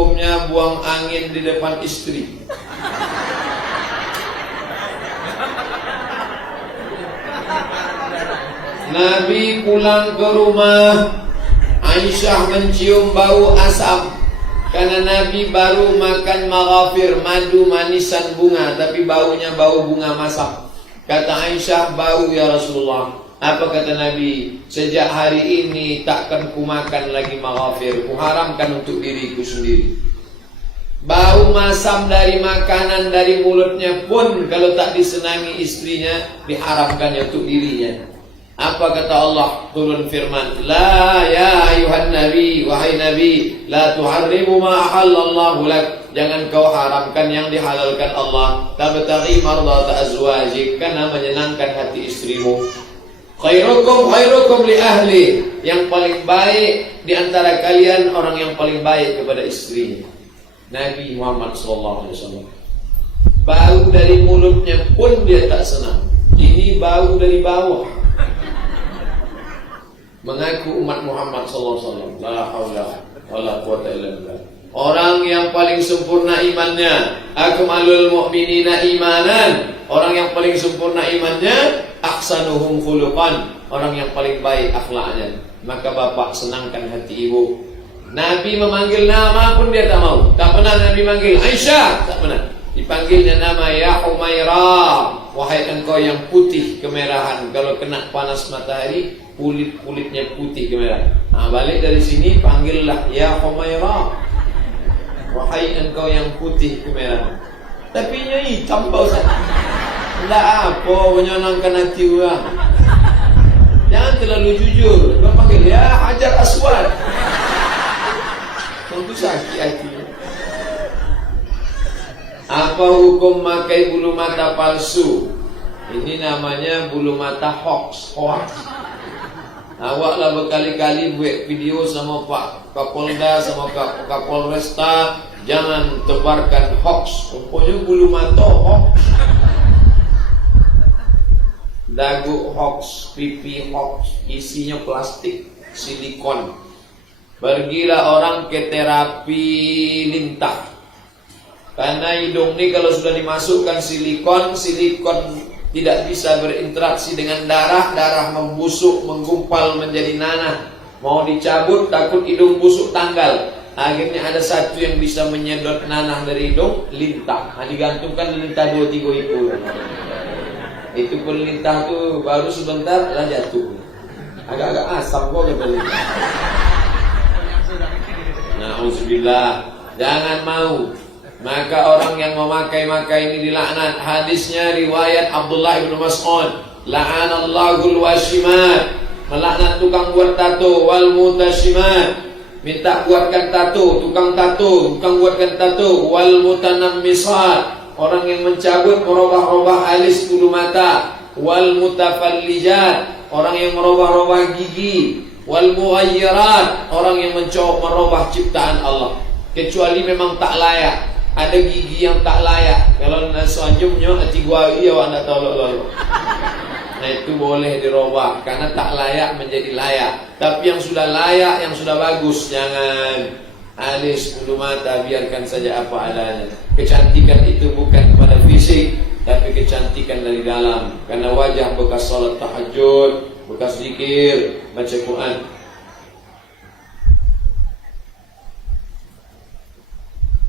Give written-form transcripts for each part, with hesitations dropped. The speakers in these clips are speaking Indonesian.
hukumnya buang angin di depan istri? Nabi pulang ke rumah, Aisyah mencium bau asam karena Nabi baru makan maghafir, madu manisan bunga, tapi baunya bau bunga masak. Kata Aisyah, bau ya Rasulullah. Apa kata Nabi? Sejak hari ini takkan kumakan lagi maghafir, kuharamkan untuk diriku sendiri. Bau masam dari makanan dari mulutnya pun kalau tak disenangi istrinya, diharamkannya untuk dirinya. Apa kata Allah? Turun firman, la ya ayuhan nabi, wahai nabi, la tuharrimu ma ahallallahu lak. Jangan kau haramkan yang dihalalkan Allah. Tabtaghi mardata azwajik, karena menyenangkan hati istrimu. Khairukum li ahli. Yang paling baik di antara kalian orang yang paling baik kepada istrinya. Nabi Muhammad SAW. Bau dari mulutnya pun dia tak senang. Ini bau dari bawah. Mengaku umat Muhammad SAW. La haula wala quwwata illa billah. Orang yang paling sempurna imannya, akmalul mu'minina imanan. Orang yang paling sempurna imannya, ahsanuhum khuluqan. Orang yang paling baik akhlaknya. Maka bapak senangkan hati ibu. Nabi memanggil nama pun dia tak mau. Tak pernah Nabi manggil Aisyah, tak pernah. Dipanggilnya nama, ya Humairah, wahai engkau yang putih kemerahan. Kalau kena panas matahari, kulitnya putih kemerahan. Nah, balik dari sini panggillah ya Humairah, wahai engkau yang putih kemerahan. Tapi nya hitam bau sana. Tidak apa menyenangkan hati orang. Jangan terlalu jujur. Kau panggil ya Hajar Aswad, tentu sakit hatinya. Apa hukum memakai bulu mata palsu? Ini namanya bulu mata hoax. Awaklah berkali-kali buat video sama Pak Kapolda, sama Kapolresta, jangan tebarkan hoax. Pokoknya bulu mata hoax, dagu hoax, pipi hoax, isinya plastik, silikon. Pergilah orang ke terapi lintah. Karena hidung ini kalau sudah dimasukkan silikon tidak bisa berinteraksi dengan darah, darah membusuk, menggumpal menjadi nanah. Mau dicabut takut hidung busuk tanggal. Akhirnya ada satu yang bisa menyedot nanah dari hidung, lintah. Nah, digantungkan lintah 2-3 ekor. Itu pun lintah tuh baru sebentar lah jatuh. Agak-agak asam kok kata lintah. Na'udzubillah. Jangan mau. Maka orang yang memakai ini dilaknat. Hadisnya riwayat Abdullah bin Mas'ud, la'anallahul washimat, melaknat tukang buat tato, wal mutashimat, minta buatkan tato, tukang buatkan tato, wal mutanammisat, orang yang mencabut merubah-rubah alis bulu mata, wal mutafallijat, orang yang merubah-rubah gigi, wal mughayyirat, orang yang mencoba merubah ciptaan Allah, kecuali memang tak layak. Ada gigi yang tak layak. Kalau selanjutnya hati gua iya anda tolong. Nah itu boleh dirubah karena tak layak menjadi layak. Tapi yang sudah layak, yang sudah bagus, jangan. Alis, bulu mata biarkan saja apa adanya. Kecantikan itu bukan kepada fisik, tapi kecantikan dari dalam. Karena wajah bekas salat tahajud, bekas zikir, baca Quran.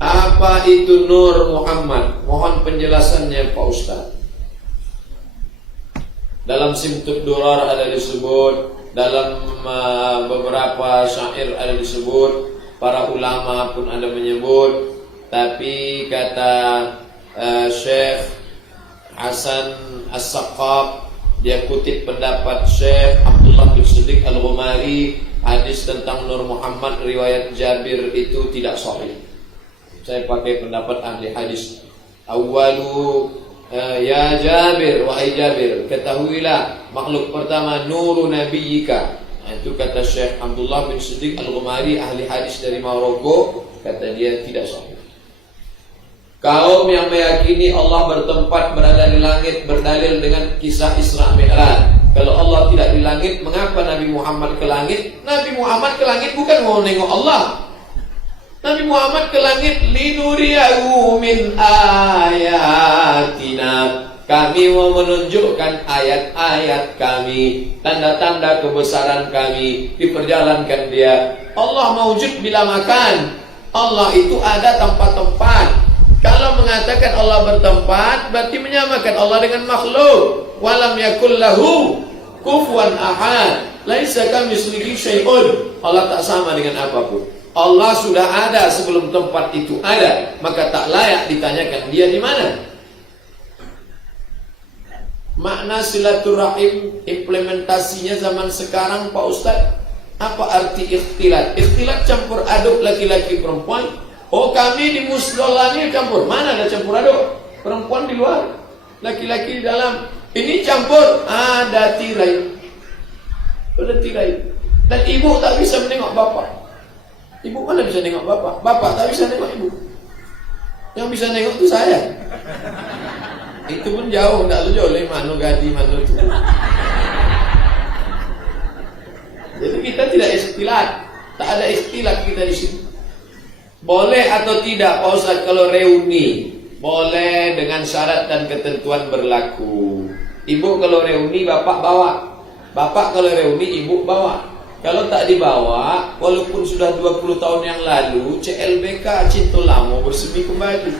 Apa itu Nur Muhammad? Mohon penjelasannya Pak Ustaz. Dalam Simtud Durar ada disebut, dalam beberapa syair ada disebut, para ulama pun ada menyebut. Tapi kata Syekh Hasan As-Saqaf, dia kutip pendapat Syekh Abdullah bin Siddiq Al-Ghumari, hadis tentang Nur Muhammad riwayat Jabir itu tidak sahih. Saya pakai pendapat ahli hadis. Awalu ya Jabir, wahai Jabir, ketahuilah makhluk pertama nuru nabiyika. Itu kata Syekh Abdullah bin Siddiq Al-Ghumari, ahli hadis dari Maroko, kata dia tidak sahih. Kaum yang meyakini Allah bertempat berada di langit berdalil dengan kisah Isra Mi'raj. Kalau Allah tidak di langit, mengapa Nabi Muhammad ke langit? Nabi Muhammad ke langit bukan mau nengok Allah. Nabi Muhammad ke langit, linuriyahu min ayatina. Kami mau menunjukkan ayat-ayat kami, tanda-tanda kebesaran kami, diperjalankan dia. Allah mawujud bila makan. Allah itu ada tempat-tempat. Kalau mengatakan Allah bertempat, berarti menyamakan Allah dengan makhluk. Walam yakul lahu kufuwan ahad. Laisa kamitslihi syai'un. Allah tak sama dengan apapun. Allah sudah ada sebelum tempat itu ada, maka tak layak ditanyakan dia di mana. Makna silaturahim implementasinya zaman sekarang Pak Ustadz, apa arti ikhtilat? Ikhtilat campur aduk laki-laki perempuan. Oh, kami di musdolah ini campur. Mana ada campur aduk? Perempuan di luar, laki-laki di dalam. Ini campur, ada tirai. Ada tirai. Dan ibu tak bisa menengok bapak. Ibu mana bisa nengok bapak? Bapak tak bisa nengok ibu. Yang bisa nengok itu saya. Itu pun jauh, tidak jauh oleh manu gadi manu itu. Jadi kita tidak ikhtilat, tak ada ikhtilat kita di sini. Boleh atau tidak Pak Ustaz kalau reuni? Boleh dengan syarat dan ketentuan berlaku. Ibu kalau reuni bapak bawa, bapak kalau reuni ibu bawa. Kalau tak dibawa, walaupun sudah 20 tahun yang lalu, CLBK Cinta Lamo bersemi kembali.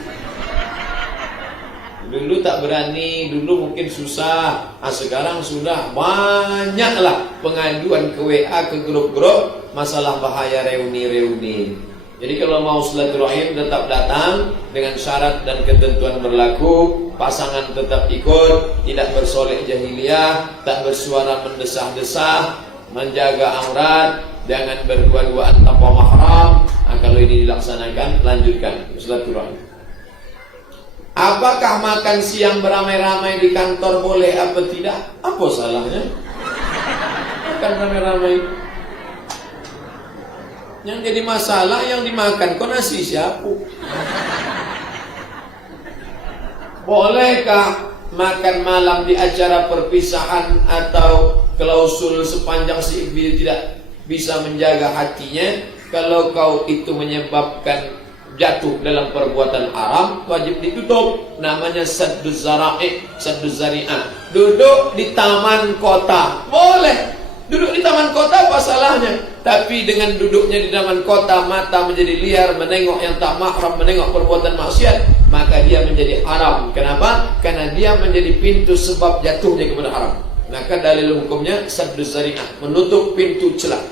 Dulu tak berani, dulu mungkin susah. Sekarang sudah banyaklah pengaduan ke WA, ke grup-grup masalah bahaya reuni-reuni. Jadi kalau mau silaturahim tetap datang dengan syarat dan ketentuan berlaku. Pasangan tetap ikut, tidak bersolek jahiliyah, tak bersuara mendesah-desah, menjaga aurat, jangan berdua-duaan tanpa mahram. Kalau ini dilaksanakan, lanjutkan silaturahim. Apakah makan siang beramai-ramai di kantor boleh apa tidak? Apa salahnya? Makan ramai-ramai. Yang jadi masalah yang dimakan kok nasi siapa? Bolehkah makan malam di acara perpisahan atau klausul sepanjang si ibu tidak bisa menjaga hatinya? Kalau kau itu menyebabkan jatuh dalam perbuatan haram, wajib ditutup. Namanya sadduz zara'i, sadduz zari'ah. Duduk di taman kota boleh. Duduk di taman kota apa salahnya? Tapi dengan duduknya di taman kota, mata menjadi liar, menengok yang tak mahram, menengok perbuatan maksiat, maka dia menjadi haram. Kenapa? Karena dia menjadi pintu sebab jatuhnya kepada haram. Maka dalil hukumnya sadduz zari'ah, menutup pintu celah.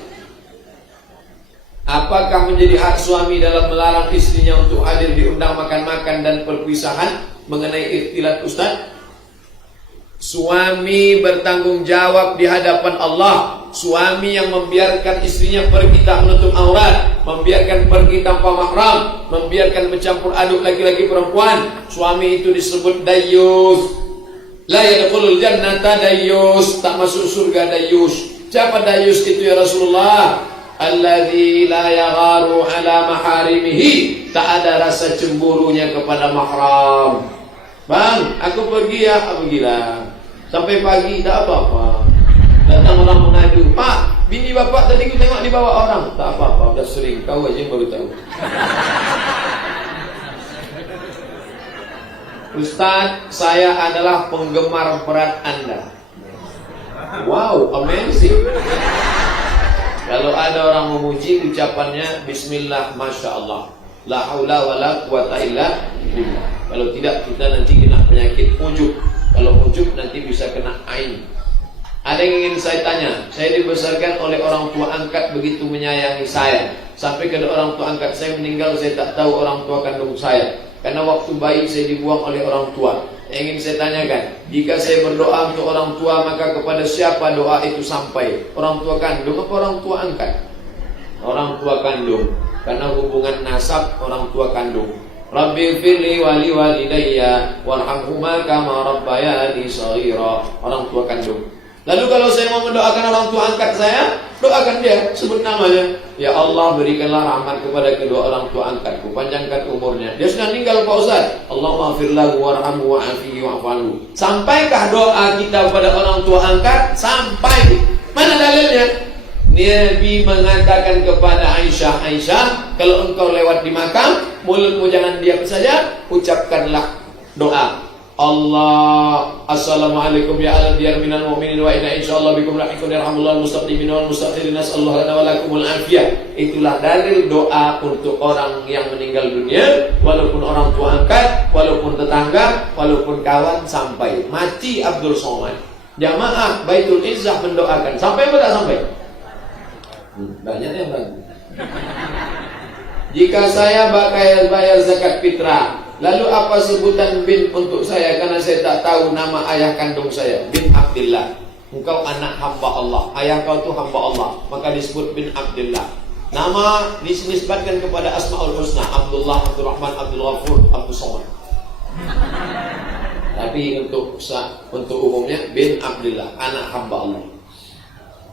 Apakah menjadi hak suami dalam melarang istrinya untuk hadir diundang makan-makan dan perpisahan? Mengenai ikhtilat Ustaz, suami bertanggung jawab di hadapan Allah. Suami yang membiarkan istrinya pergi tak menutup aurat, membiarkan pergi tanpa mahram, membiarkan bercampur aduk laki-laki perempuan, suami itu disebut dayyus. La yadkhulul jannata dayyus, tak masuk surga dayyus. Siapa dayyus itu ya Rasulullah? Alladzi la yagharu ala maharimihi, tak ada rasa cemburunya kepada mahram. Bang, aku pergi ya, pergilah. Sampai pagi tak apa-apa. Datang orang mengadu, Pak, bini bapak tadi aku tengok dibawa orang. Tak apa-apa, dah sering, kau aja yang baru tahu. Ustaz, saya adalah penggemar berat Anda. Wow, amazing. Kalau ada orang memuji, ucapannya Bismillah, Masya Allah, La haula wa la quwata illa billah. Kalau tidak, kita nanti kena penyakit ujub. Kalau ujub nanti bisa kena ain. Ada yang ingin saya tanya. Saya dibesarkan oleh orang tua angkat begitu menyayangi saya, sampai kada orang tua angkat saya meninggal, saya tak tahu orang tua kandung saya. Karena waktu bayi saya dibuang oleh orang tua. Yang ingin saya tanyakan, jika saya berdoa untuk orang tua, maka kepada siapa doa itu sampai? Orang tua kandung apa orang tua angkat? Orang tua kandung. Karena hubungan nasab orang tua kandung. Rabbi firli wali walidayya warhamhuma kama rabbayani shaghira. Orang tua kandung. Lalu kalau saya mau mendoakan orang tua angkat saya, doakan dia, sebut namanya. Ya Allah, berikanlah rahmat kepada kedua orang tua angkatku, panjangkan umurnya. Dia sudah meninggal Pak Ustaz. Allahumma fir lahu warhamhu wa'afihi wa'fu anhu. Sampaikah doa kita kepada orang tua angkat? Sampai. Mana dalilnya? Nabi mengatakan kepada Aisyah, Aisyah, kalau engkau lewat di makam, mulutmu jangan diam saja, ucapkanlah doa. Allah, assalamualaikum ya ala diyar minal mu'minin wa inna insyaallah bikum lahiqun yarhamullah mustaqdimin wal mustaqirin nasallahu lana wa lakumul afiyah. Itulah dalil doa untuk orang yang meninggal dunia, walaupun orang tua angkat, walaupun tetangga, walaupun kawan, sampai mati Abdul Somad. Jamaah Baitul Izzah mendoakan, sampai atau tak sampai? Banyak yang bantu. Jika saya bayar zakat fitrah, lalu apa sebutan bin untuk saya? Karena saya tak tahu nama ayah kandung saya. Bin Abdillah. Engkau anak hamba Allah, ayah kau tu hamba Allah, maka disebut bin Abdillah. Nama dinisbatkan kepada Asmaul Husna, Abdullah, Abdurrahman, Abdul Ghafur, Abdul Somad. Tapi untuk umumnya bin Abdillah, anak hamba Allah.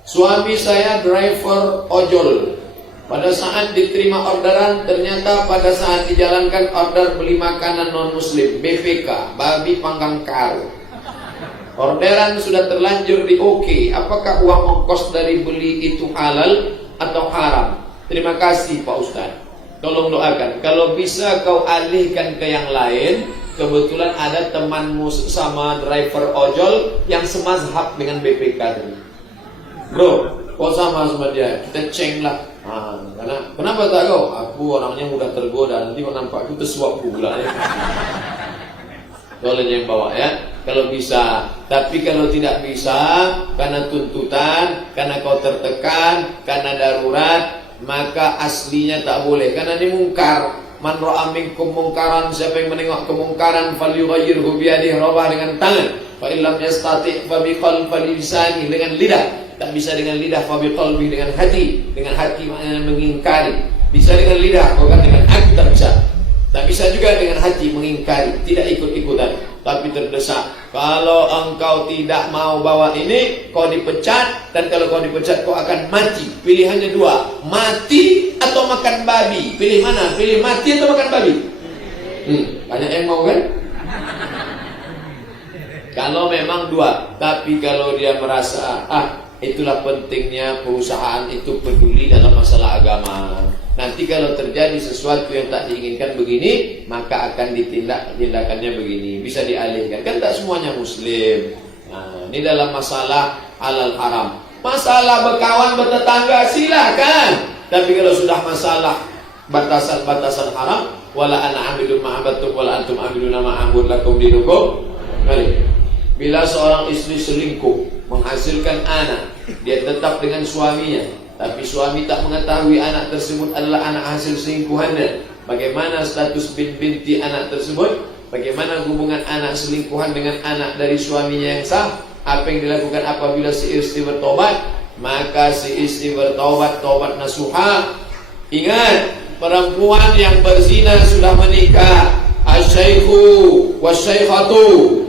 Suami saya driver ojol. Pada saat diterima orderan, ternyata pada saat dijalankan order beli makanan non-muslim, BPK, babi panggang karo. Orderan sudah terlanjur di OK. Apakah uang ongkos dari beli itu halal atau haram? Terima kasih Pak Ustaz. Tolong doakan. Kalau bisa kau alihkan ke yang lain. Kebetulan ada temanmu sama driver ojol yang semazhab dengan BPK tadi. Bro, kau sama dia, kita ceng lah. Karena kenapa tak kau? Aku orangnya mudah tergoda. Nanti kau nampak aku tersuap pula ya. Tolong yang bawa ya. Kalau bisa. Tapi kalau tidak bisa, karena tuntutan, karena kau tertekan, karena darurat, maka aslinya tak boleh. Karena ini mungkar. Man ra'a minkum mungkaran, siapa yang menengok kemungkaran, falyughayyirhu biyadihi, rubah dengan tangan. Fa illam yastati' fa biqalbi lisani, dengan lidah. Tak bisa dengan lidah, fa biqalbi, dengan hati. Dengan hati maknanya mengingkari. Bisa dengan lidah, bukan dengan hati tak bisa. Tak bisa juga dengan hati mengingkari, tidak ikut-ikutan, tapi terdesak. Kalau engkau tidak mau bawa ini, kau dipecat. Dan kalau kau dipecat, kau akan mati. Pilihannya dua, mati atau makan babi. Pilih mana? Pilih mati atau makan babi? Banyak yang mau kan? Kalau memang dua. Tapi kalau dia merasa, itulah pentingnya perusahaan itu peduli dalam masalah agama. Nanti kalau terjadi sesuatu yang tak diinginkan begini, maka akan tindakannya begini. Bisa dialihkan. Kan tak semuanya muslim. Nah, ini dalam masalah halal haram. Masalah berkawan bertetangga silakan. Tapi kalau sudah masalah batasan-batasan haram, wala ana amilun ma'abatum wala antum amiluna ma'abud lakum dinukum. Bila seorang istri selingkuh, menghasilkan anak, dia tetap dengan suaminya, tapi suami tak mengetahui anak tersebut adalah anak hasil selingkuhannya. Bagaimana status binti anak tersebut? Bagaimana hubungan anak selingkuhan dengan anak dari suaminya yang sah? Apa yang dilakukan apabila si istri bertobat? Maka si istri bertobat, tobat nasuha. Ingat, perempuan yang berzina sudah menikah. Asy-syaikhu wasy-syaikhatu,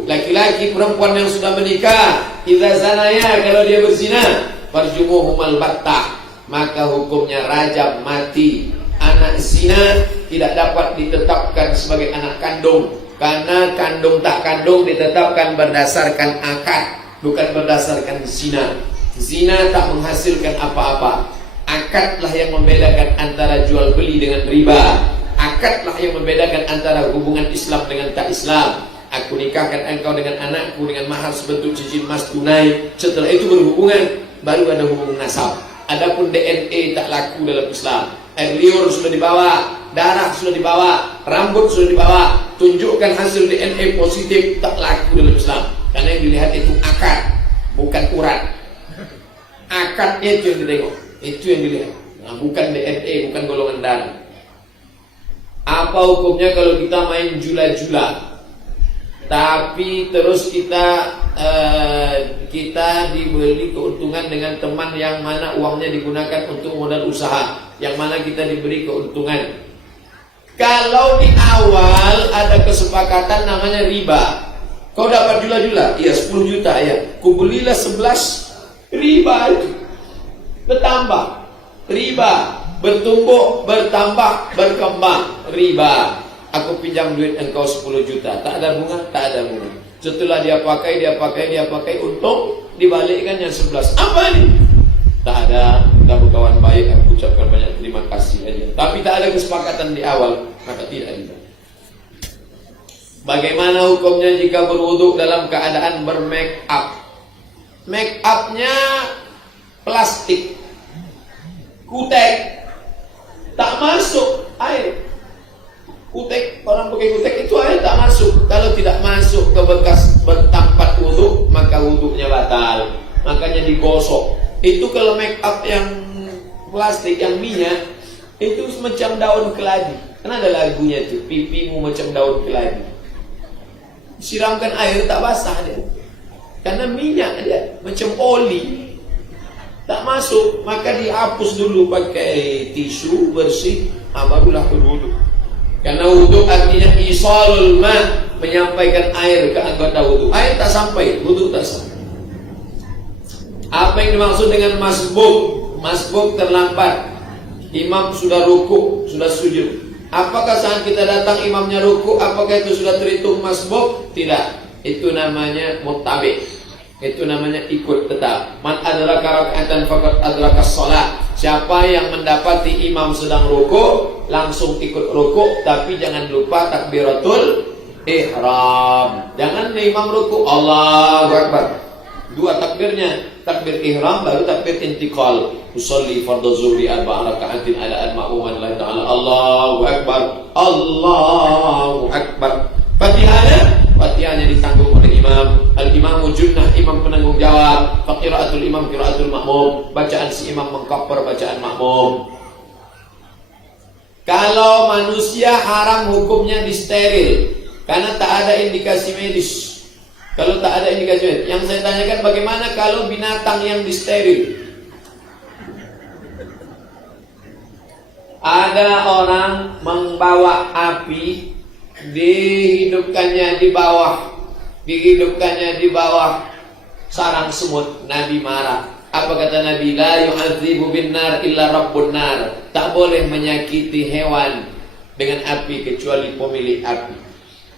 laki-laki perempuan yang sudah menikah, idza zanaya, kalau dia berzina, farjumuhumal battah, maka hukumnya rajam, mati. Anak zina tidak dapat ditetapkan sebagai anak kandung, karena kandung tak kandung ditetapkan berdasarkan akad, bukan berdasarkan zina. Zina tak menghasilkan apa-apa. Akadlah yang membedakan antara jual beli dengan riba. Akadlah yang membedakan antara hubungan Islam dengan tak Islam. Aku nikahkan engkau dengan anakku dengan mahar sebentuk cincin emas tunai. Setelah itu berhubungan, baru ada hubungan nasab. Adapun DNA tak laku dalam Islam. Air liur sudah dibawa, darah sudah dibawa, rambut sudah dibawa. Tunjukkan hasil DNA positif, tak laku dalam Islam. Karena yang dilihat itu akad, bukan urat. Akadnya itu yang ditengok, itu yang dilihat. Nah, bukan DNA, bukan golongan darah. Apa hukumnya kalau kita main jula-jula, tapi terus kita diberi keuntungan dengan teman yang mana uangnya digunakan untuk modal usaha, yang mana kita diberi keuntungan. Kalau di awal ada kesepakatan namanya riba. Kau dapat jula-jula, iya 10 juta ya, kubelilah 11, riba itu bertambah, riba bertumbuh, bertambah, berkembang, riba. Aku pinjam duit engkau 10 juta, tak ada bunga, tak ada bunga. Setelah dia pakai, untung dibalikkan yang 11. Apa ini? Tak ada kita berkawan baik, aku ucapkan banyak terima kasih aja. Tapi tak ada kesepakatan di awal, maka tidak bisa. Bagaimana hukumnya jika berwudu dalam keadaan bermake up? Make upnya plastik, kutek, tak masuk air. Kutek, orang pakai kutek itu air tak masuk. Kalau tidak masuk ke bekas bertempat wudu, maka wudunya batal. Makanya digosok. Itu kalau make up yang plastik, yang minyak, itu semacam daun keladi. Kan ada lagunya tuh, pipimu macam daun keladi. Siramkan air tak basah dia. Karena minyak dia, macam oli. Tak masuk, maka dihapus dulu pakai tisu bersih, barulah berwudu. Karena wudu artinya isalul ma, menyampaikan air ke anggota wudu. Air tak sampai, wudu tak sampai. Apa yang dimaksud dengan masbuk? Masbuk terlambat. Imam sudah ruku, sudah sujud. Apakah saat kita datang imamnya ruku, apakah itu sudah terhitung masbuk? Tidak. Itu namanya muttabi. Itu namanya ikut tetap. Man adraka raka'atan faqad adraka shalah. Siapa yang mendapati imam sedang ruku, langsung ikut ruku, tapi jangan lupa takbiratul ihram. Jangan imam ruku, Allahu Akbar. Dua takbirnya, takbir ihram baru takbir intiqal. Usolli fardhu zuhri arba'a raka'atin ala al-ma'muman Allah Ta'ala. Allahu Akbar. Allahu Akbar. Fatihahnya ditanggung oleh imam. Al-imamu junnah, imam penanggung jawab. Faqiraatul imam qiraatul makmum. Bacaan si imam mengcover bacaan makmum. Kalau manusia haram hukumnya disteril karena tak ada indikasi medis. Kalau tak ada indikasi medis, yang saya tanyakan bagaimana kalau binatang yang disteril? Ada orang membawa api, dihidupkannya di bawah sarang semut. Nabi marah. Apa kata Nabi? La yu'adzibu bin nar illa rabbun nar. Tak boleh menyakiti hewan dengan api kecuali pemilik api.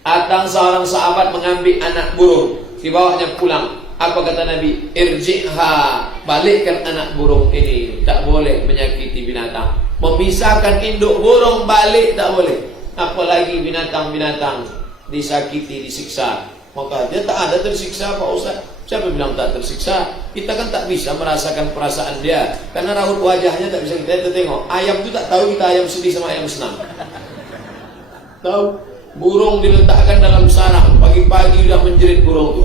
Datang seorang sahabat mengambil anak burung, dibawanya pulang. Apa kata Nabi? Irji'ha, balikkan anak burung ini. Tak boleh menyakiti binatang. Memisahkan induk burung balik tak boleh. Apalagi binatang-binatang disakiti, disiksa. Maka dia tak ada tersiksa, Pak Ustaz. Siapa bilang tak tersiksa? Kita kan tak bisa merasakan perasaan dia, karena raut wajahnya tak bisa kita tengok. Ayam itu tak tahu kita ayam sedih sama ayam senang. Tahu? Burung diletakkan dalam sarang, pagi-pagi sudah menjerit burung itu.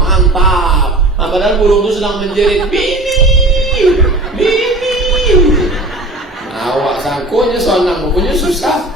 Mantap. Padahal burung itu sedang menjerit, Bini. Awak sangkonya sonang, bukunya susah.